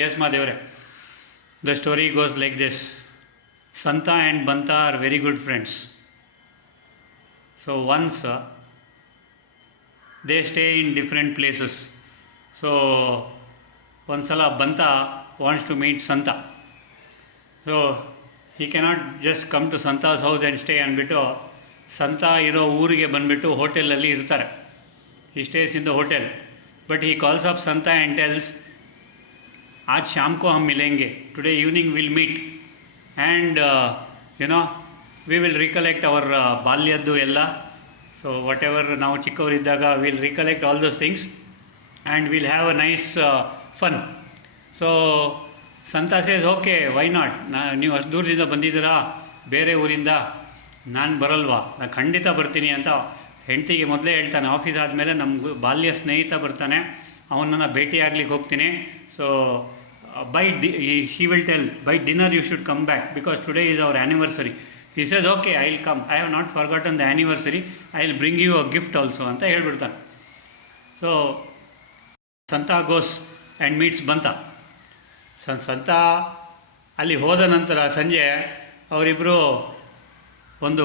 Yes, Madhavare. The story goes like this. Santa and Banta are very good friends. So once they stay in different places. So Vansala Banta wants to meet Santa. So he cannot just come to Santa's house and stay ಅಂದ್ಬಿಟ್ಟು Santa ಇರೋ ಊರಿಗೆ ಬಂದುಬಿಟ್ಟು ಹೋಟೆಲಲ್ಲಿ ಇರ್ತಾರೆ. He stays in the hotel. But he calls up Santa and tells, आज शाम को हम मिलेंगे. Today evening we'll meet. And we will recollect our ಬಾಲ್ಯದ್ದು ಎಲ್ಲ. So whatever ನಾವು ಚಿಕ್ಕವರಿದ್ದಾಗ we'll recollect all those things. And we'll have a nice fun. So Santa says, okay, why not? ನೀವು ಅಷ್ಟು ದೂರದಿಂದ ಬಂದಿದ್ದೀರಾ ಬೇರೆ ಊರಿಂದ, ನಾನು ಬರಲ್ವಾ? ನಾನು ಖಂಡಿತ ಬರ್ತೀನಿ ಅಂತ ಹೆಂಡತಿಗೆ ಮೊದಲೇ ಹೇಳ್ತಾನೆ. ಆಫೀಸ್ ಆದಮೇಲೆ ನಮ್ಮ ಬಾಲ್ಯ ಸ್ನೇಹಿತ ಬರ್ತಾನೆ, ಅವನನ್ನು ಭೇಟಿಯಾಗ್ಲಿಕ್ಕೆ ಹೋಗ್ತೀನಿ. So she will tell, by dinner you should come back because today is our anniversary. He says, okay, I will come. I have not forgotten the anniversary. I will bring you a gift also ಅಂತ ಹೇಳ್ಬಿಡ್ತಾನೆ. So Santa goes and meets Banta. Santa ಅಲ್ಲಿ ಹೋದ ನಂತರ ಸಂಜೆ ಅವರಿಬ್ಬರು ಒಂದು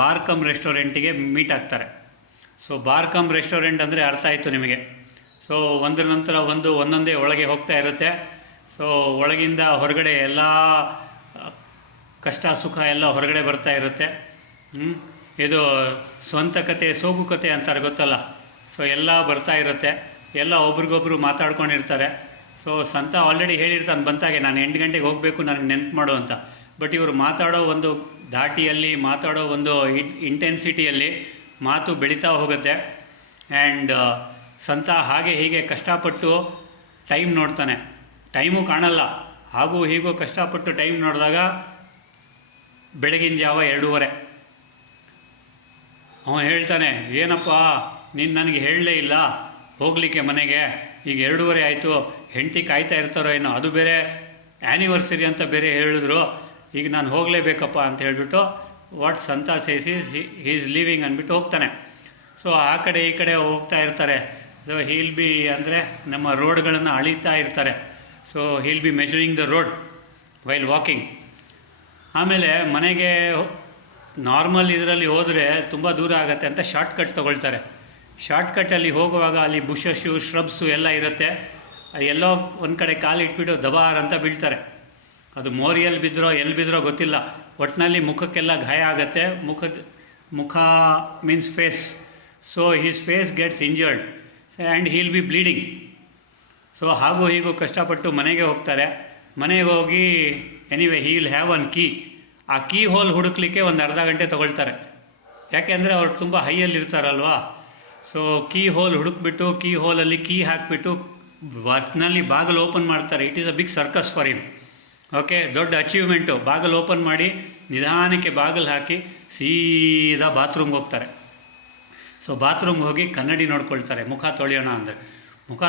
bar come ರೆಸ್ಟೋರೆಂಟಿಗೆ meet ಆಗ್ತಾರೆ. So bar come restaurant ಅಂದರೆ ಅರ್ಥ ಆಯಿತು ನಿಮಗೆ. ಸೊ ಒಂದರ ನಂತರ ಒಂದೊಂದೇ ಒಳಗೆ ಹೋಗ್ತಾ ಇರುತ್ತೆ. ಸೊ ಒಳಗಿಂದ ಹೊರಗಡೆ ಎಲ್ಲ ಕಷ್ಟ ಸುಖ ಎಲ್ಲ ಹೊರಗಡೆ ಬರ್ತಾ ಇರುತ್ತೆ. ಇದು ಸ್ವಂತ ಕತೆ ಸೋಗು ಕತೆ ಅಂತಾರೆ ಗೊತ್ತಲ್ಲ. ಸೊ ಎಲ್ಲ ಬರ್ತಾ ಇರುತ್ತೆ, ಎಲ್ಲ ಒಬ್ರಿಗೊಬ್ರು ಮಾತಾಡ್ಕೊಂಡಿರ್ತಾರೆ. ಸೊ ಸಂತ ಆಲ್ರೆಡಿ ಹೇಳಿರ್ತಾನೆ ಬಂತಾಗೆ, ನಾನು 8 ಗಂಟೆಗೆ ಹೋಗಬೇಕು, ನನಗೆ ನೆನಪು ಮಾಡು ಅಂತ. ಬಟ್ ಇವರು ಮಾತಾಡೋ ಒಂದು ಧಾಟಿಯಲ್ಲಿ, ಮಾತಾಡೋ ಒಂದು ಇಂಟೆನ್ಸಿಟಿಯಲ್ಲಿ ಮಾತು ಬೆಳೀತಾ ಹೋಗುತ್ತೆ. ಆ್ಯಂಡ್ ಸಂತ ಹಾಗೆ ಹೀಗೆ ಕಷ್ಟಪಟ್ಟು ಟೈಮ್ ನೋಡ್ತಾನೆ. ಟೈಮು ಕಾಣಲ್ಲ, ಹಾಗೂ ಹೀಗೂ ಕಷ್ಟಪಟ್ಟು ಟೈಮ್ ನೋಡಿದಾಗ ಬೆಳಗಿನ ಜಾವ 2:30. ಅವನು ಹೇಳ್ತಾನೆ, ಏನಪ್ಪ ನೀನು ನನಗೆ ಹೇಳಲೇ ಇಲ್ಲ ಹೋಗಲಿಕ್ಕೆ ಮನೆಗೆ, ಈಗ 2:30 ಆಯಿತು, ಹೆಂಡತಿ ಕಾಯ್ತಾ ಇರ್ತಾರೋ ಏನೋ, ಅದು ಬೇರೆ ಆ್ಯನಿವರ್ಸರಿ ಅಂತ ಬೇರೆ ಹೇಳಿದ್ರು, ಈಗ ನಾನು ಹೋಗಲೇಬೇಕಪ್ಪ ಅಂತ ಹೇಳಿಬಿಟ್ಟು what Santa says he is leaving ಅಂದ್ಬಿಟ್ಟು ಹೋಗ್ತಾನೆ. ಸೊ ಆ ಕಡೆ ಈ ಕಡೆ ಹೋಗ್ತಾ ಇರ್ತಾರೆ. ಸೊ ಹೀಲ್ ಬಿ ಅಂದರೆ ನಮ್ಮ ರೋಡ್ಗಳನ್ನು ಅಳೀತಾ ಇರ್ತಾರೆ. So heal B measuring the road while walking. ಆಮೇಲೆ ಮನೆಗೆ ನಾರ್ಮಲ್ ಇದರಲ್ಲಿ ಹೋದರೆ ತುಂಬ ದೂರ ಆಗುತ್ತೆ ಅಂತ ಶಾರ್ಟ್ಕಟ್ ತೊಗೊಳ್ತಾರೆ. ಶಾರ್ಟ್ಕಟ್ಟಲ್ಲಿ ಹೋಗುವಾಗ ಅಲ್ಲಿ ಬುಷಸ್ಸು ಶ್ರಬ್ಸು ಎಲ್ಲ ಇರುತ್ತೆ. ಎಲ್ಲೋ ಒಂದು ಕಡೆ ಕಾಲಿಟ್ಬಿಟ್ಟು ದಬಾರ್ ಅಂತ ಬೀಳ್ತಾರೆ. ಅದು ಮೋರಿಯಲ್ಲಿ ಬಿದ್ದರೋ ಎಲ್ಲಿ ಬಿದ್ದರೋ ಗೊತ್ತಿಲ್ಲ, ಒಟ್ಟಿನಲ್ಲಿ ಮುಖಕ್ಕೆಲ್ಲ ಗಾಯ ಆಗುತ್ತೆ. ಮುಖ means face. So his face gets injured and he'll be bleeding. So ಹಾಗೂ ಹೀಗೂ ಕಷ್ಟಪಟ್ಟು ಮನೆಗೆ ಹೋಗ್ತಾರೆ. ಮನೆಗೆ ಹೋಗಿ anyway he will have one key. ಆ ಕೀ ಹೋಲ್ ಹುಡುಕ್ಲಿಕ್ಕೆ ಒಂದು ಅರ್ಧ ಗಂಟೆ ತೊಗೊಳ್ತಾರೆ. ಯಾಕೆಂದರೆ ಅವ್ರು ತುಂಬ ಹೈಯಲ್ಲಿ ಇರ್ತಾರಲ್ವಾ. ಸೊ ಕೀ ಹೋಲ್ ಹುಡುಕ್ಬಿಟ್ಟು ಕೀ ಹೋಲಲ್ಲಿ ಕೀ ಹಾಕಿಬಿಟ್ಟು ಒಟ್ಟಿನಲ್ಲಿ ಬಾಗಿಲು ಓಪನ್ ಮಾಡ್ತಾರೆ. It is a big circus for him. Okay, ದೊಡ್ಡ ಅಚೀವ್ಮೆಂಟು. ಬಾಗಿಲು ಓಪನ್ ಮಾಡಿ ನಿಧಾನಕ್ಕೆ ಬಾಗಿಲು ಹಾಕಿ ಸೀದಾ ಬಾತ್ರೂಮ್ಗೆ ಹೋಗ್ತಾರೆ. ಸೊ ಬಾತ್ರೂಮ್ಗೆ ಹೋಗಿ ಕನ್ನಡಿ ನೋಡ್ಕೊಳ್ತಾರೆ. ಮುಖ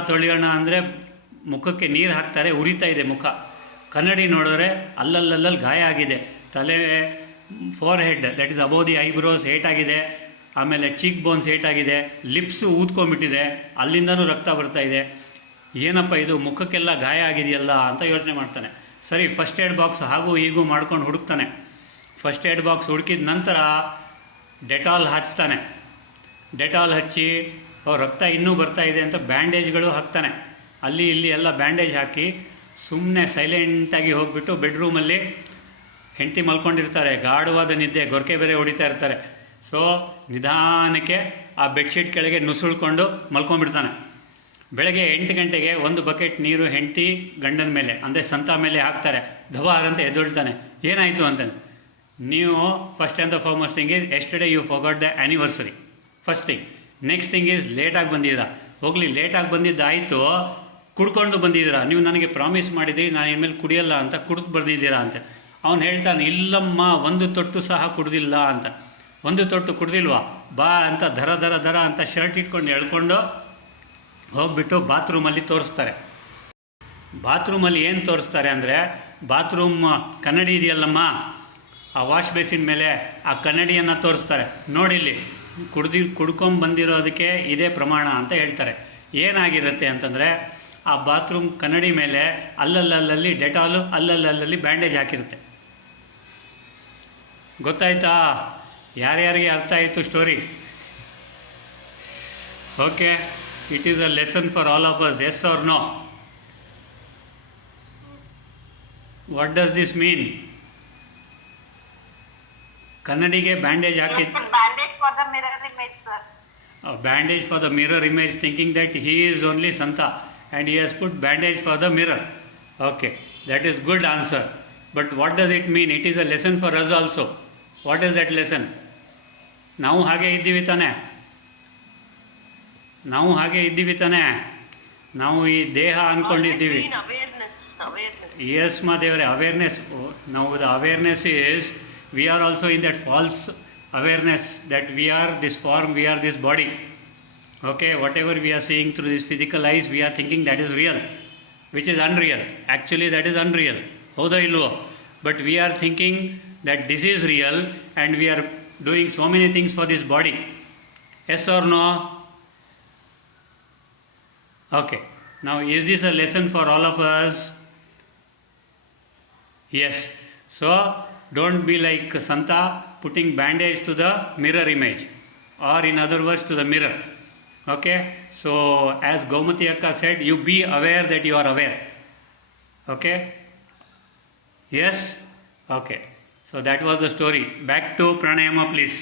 ತೊಳೆಯೋಣ ಅಂದರೆ ಮುಖಕ್ಕೆ ನೀರು ಹಾಕ್ತಾರೆ, ಉರಿತಾ ಇದೆ ಮುಖ. ಕನ್ನಡಿ ನೋಡಿದ್ರೆ ಅಲ್ಲಲ್ಲಿ ಗಾಯ ಆಗಿದೆ. ತಲೆ forehead that is above the eyebrows ಏಟಾಗಿದೆ. ಆಮೇಲೆ ಚೀಕ್ ಬೋನ್ಸ್ ಏಟಾಗಿದೆ. ಲಿಪ್ಸು ಊದ್ಕೊಂಡ್ಬಿಟ್ಟಿದೆ, ಅಲ್ಲಿಂದನೂ ರಕ್ತ ಬರ್ತಾ ಇದೆ. ಏನಪ್ಪ ಇದು, ಮುಖಕ್ಕೆಲ್ಲ ಗಾಯ ಆಗಿದೆಯಲ್ಲ ಅಂತ ಯೋಚನೆ ಮಾಡ್ತಾನೆ. ಸರಿ, ಫಸ್ಟ್ ಏಡ್ ಬಾಕ್ಸ್ ಹಾಗೂ ಹೀಗೂ ಮಾಡ್ಕೊಂಡು ಹುಡುಕ್ತಾನೆ. ಫಸ್ಟ್ ಏಡ್ ಬಾಕ್ಸ್ ಹುಡುಕಿದ ನಂತರ ಡೆಟಾಲ್ ಹಚ್ತಾನೆ. ಡೆಟಾಲ್ ಹಚ್ಚಿ ರಕ್ತ ಇನ್ನೂ ಬರ್ತಾ ಇದೆ ಅಂತ ಬ್ಯಾಂಡೇಜ್ಗಳು ಹಾಕ್ತಾನೆ. ಅಲ್ಲಿ ಇಲ್ಲಿ ಎಲ್ಲ ಬ್ಯಾಂಡೇಜ್ ಹಾಕಿ ಸುಮ್ಮನೆ ಸೈಲೆಂಟಾಗಿ ಹೋಗಿಬಿಟ್ಟು ಬೆಡ್ರೂಮಲ್ಲಿ ಹೆಂಡತಿ ಮಲ್ಕೊಂಡಿರ್ತಾರೆ. ಗಾಢವಾದ ನಿದ್ದೆ, ಗೊರಕೆ ಬೇರೆ ಹೊಡಿತಾ ಇರ್ತಾರೆ. ಸೊ ನಿಧಾನಕ್ಕೆ ಆ ಬೆಡ್ಶೀಟ್ ಕೆಳಗೆ ನುಸುಳ್ಕೊಂಡು ಮಲ್ಕೊಂಡ್ಬಿಡ್ತಾನೆ. ಬೆಳಗ್ಗೆ 8 ಗಂಟೆಗೆ ಒಂದು ಬಕೆಟ್ ನೀರು ಹೆಂಡತಿ ಗಂಡನ ಮೇಲೆ ಅಂದರೆ ಸಂತ ಮೇಲೆ ಹಾಕ್ತಾರೆ. ಧವಾರ್ ಅಂತ ಎದ್ದೊಳ್ತಾನೆ. ಏನಾಯಿತು ಅಂತಾನೆ. ನೀವು first and the foremost thing is yesterday you forgot the anniversary, first thing. Next thing is ಲೇಟಾಗಿ ಬಂದಿದ್ದೀರಾ. ಹೋಗಲಿ, ಲೇಟಾಗಿ ಬಂದಿದ್ದಾಯಿತು, ಕುಡ್ಕೊಂಡು ಬಂದಿದ್ದೀರಾ. ನೀವು ನನಗೆ ಪ್ರಾಮಿಸ್ ಮಾಡಿದ್ದೀರಿ ನಾನು ಇನ್ಮೇಲೆ ಕುಡಿಯಲ್ಲ ಅಂತ, ಕುಡಿದು ಬಂದಿದ್ದೀರಾ ಅಂತ. ಅವನು ಹೇಳ್ತಾನೆ, ಇಲ್ಲಮ್ಮ, ಒಂದು ತೊಟ್ಟು ಸಹ ಕುಡ್ದಿಲ್ಲ ಅಂತ. ಒಂದು ತೊಟ್ಟು ಕುಡ್ದಿಲ್ವಾ, ಬಾ ಅಂತ ಧರ ಅಂತ ಶರ್ಟ್ ಇಟ್ಕೊಂಡು ಎಳ್ಕೊಂಡು ಹೋಗ್ಬಿಟ್ಟು ಬಾತ್ರೂಮಲ್ಲಿ ತೋರಿಸ್ತಾರೆ. ಬಾತ್ರೂಮಲ್ಲಿ ಏನು ತೋರಿಸ್ತಾರೆ ಅಂದರೆ, ಬಾತ್ರೂಮ್ ಕನ್ನಡಿ ಇದೆಯಲ್ಲಮ್ಮ, ಆ ವಾಶ್ ಬೇಸಿನ್ ಮೇಲೆ ಆ ಕನ್ನಡಿಯನ್ನು ತೋರಿಸ್ತಾರೆ. ನೋಡಿಲ್ಲಿ ಕುಡ್ಕೊಂಬಂದಿರೋದಕ್ಕೆ ಇದೇ ಪ್ರಮಾಣ ಅಂತ ಹೇಳ್ತಾರೆ. ಏನಾಗಿರುತ್ತೆ ಅಂತಂದರೆ, ಆ ಬಾತ್ರೂಮ್ ಕನ್ನಡಿ ಮೇಲೆ ಅಲ್ಲಲ್ಲಲ್ಲಿ ಡೆಟಾಲು, ಅಲ್ಲಲ್ಲಲ್ಲಿ ಬ್ಯಾಂಡೇಜ್ ಹಾಕಿರುತ್ತೆ. ಗೊತ್ತಾಯ್ತಾ? ಯಾರ್ಯಾರಿಗೆ ಅರ್ಥ ಆಯಿತು story? Okay, it is a lesson for all of us. Yes or no? What does this mean? ಕನ್ನಡಿಗೆ ಬ್ಯಾಂಡೇಜ್ ಹಾಕಿ, Bandage for the mirror image, sir. bandage for the mirror image, thinking that he is only Santa and he has put bandage for the mirror. Okay, that is good answer. But what does it mean? It is a lesson for us also. What is that lesson? ನಾವು ಹಾಗೆ ಇದ್ದೀವಿ ತಾನೆ? ನಾವು ಹಾಗೆ ಇದ್ದೀವಿ ತಾನೆ? ನಾವು ಈ ದೇಹ ಅಂದ್ಕೊಂಡಿದ್ದೀವಿ. Awareness. Yes, Madhavare, awareness. Now the awareness is, we are also in that false awareness that we are this form, we are this body. Okay, whatever we are seeing through this physical eyes, we are thinking that is real, which is unreal. Actually, that is unreal. Houda ilvo? But we are thinking that this is real and we are doing so many things for this body. Yes or no? Okay. Now, is this a lesson for all of us? Yes. So, don't be like Santa putting bandage to the mirror image, or in other words, to the mirror. Okay. So, as Gaumati Akka said, you be aware that you are aware. Okay. Yes. Okay. So, that was the story. Back to pranayama, please.